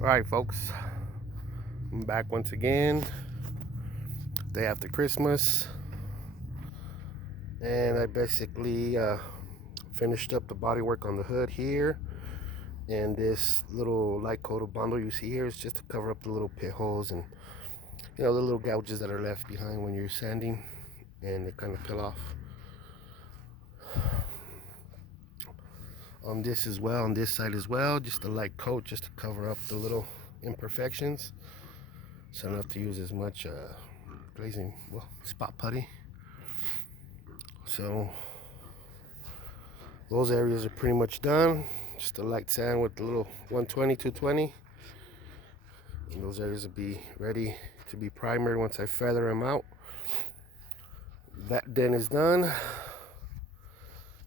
Alright folks, I'm back once again, day after Christmas, and I basically finished up the bodywork on the hood here, and this little light coated bundle you see here is just to cover up the little pit holes and the little gouges that are left behind when you're sanding and they kind of peel off. On this as well, on this side as well, just a light coat just to cover up the little imperfections, so I don't have to use as much glazing, spot putty. So those areas are pretty much done. Just a light sand with a little 120, 220. And those areas will be ready to be primered once I feather them out. That dent is done.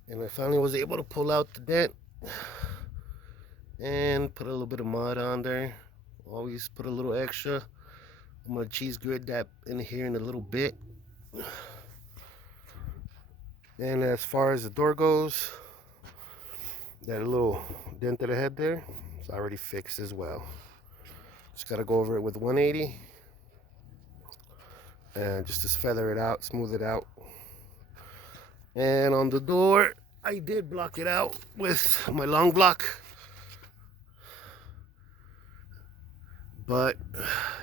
And I finally was able to pull out the dent and put a little bit of mud on there. Always put a little extra. I'm gonna cheese grid that in here in a little bit. And as far as the door goes, that little dent that I had there is already fixed as well. Just gotta go over it with 180 and just to feather it out, smooth it out. And on the door, I did block it out with my long block, but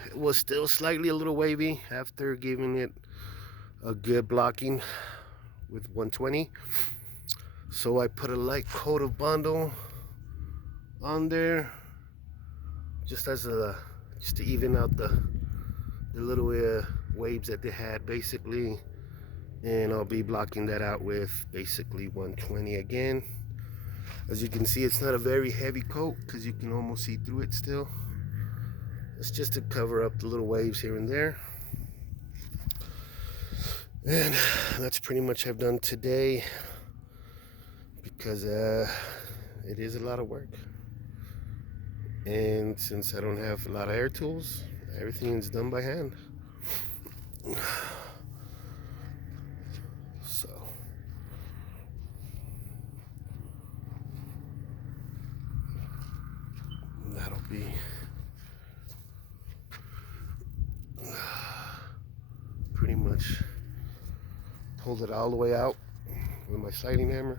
it was still slightly a little wavy after giving it a good blocking with 120. So I put a light coat of bundle on there just to even out the little waves that they had basically, and I'll be blocking that out with basically 120 again. As you can see, it's not a very heavy coat because you can almost see through it still. It's just to cover up the little waves here and there. And that's pretty much I've done today, because it is a lot of work. And since I don't have a lot of air tools, everything is done by hand. So that'll be pretty much pulled it all the way out with my sliding hammer.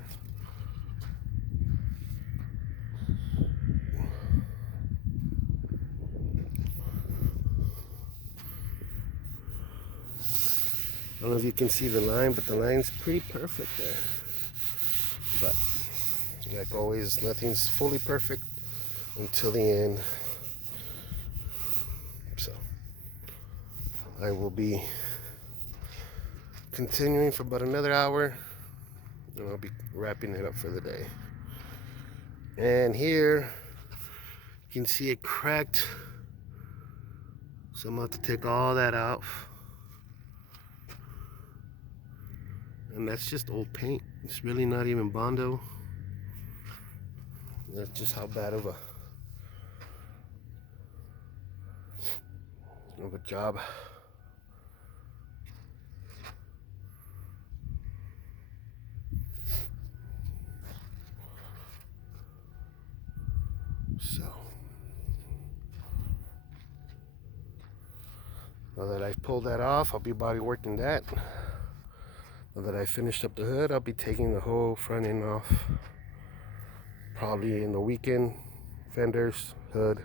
I don't know if you can see the line, but the line's pretty perfect there. But like always, nothing's fully perfect until the end. So I will be continuing for about another hour, and I'll be wrapping it up for the day. And here you can see it cracked, so I'm going to have to take all that out. And that's just old paint. It's really not even Bondo. That's just how bad of a job. So now that I've pulled that off, I'll be body working that. Now that I finished up the hood, I'll be taking the whole front end off. Probably in the weekend, fenders, hood,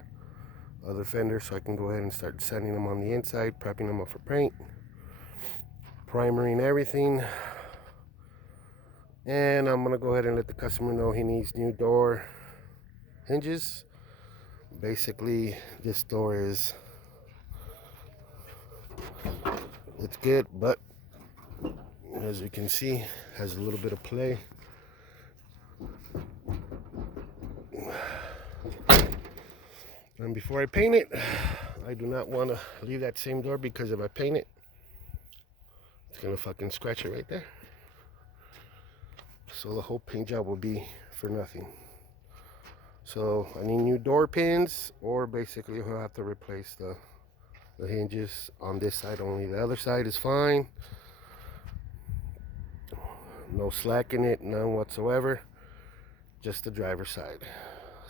other fenders, so I can go ahead and start sanding them on the inside, prepping them up for paint, primering everything. And I'm gonna go ahead and let the customer know he needs new door hinges. Basically, this door it's good, but as you can see, has a little bit of play. And before I paint it, I do not want to leave that same door, because if I paint it, it's gonna fucking scratch it right there. So the whole paint job will be for nothing. So I need new door pins, or basically I'll have to replace the hinges on this side only. The other side is fine. No slack in it, none whatsoever. Just the driver's side.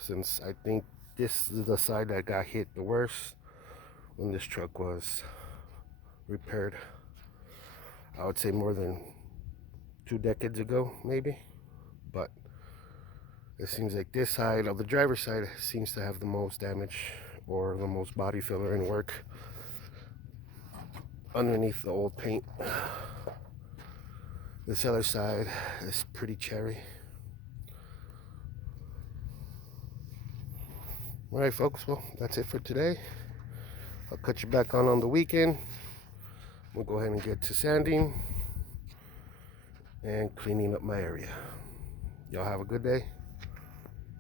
Since I think This is the side that got hit the worst when this truck was repaired. I would say more than 2 decades ago, maybe. But it seems like this side, of the driver's side, seems to have the most damage or the most body filler and work underneath the old paint. This other side is pretty cherry. Alright folks, well that's it for today. I'll cut you back on the weekend. We'll go ahead and get to sanding and cleaning up my area. Y'all have a good day.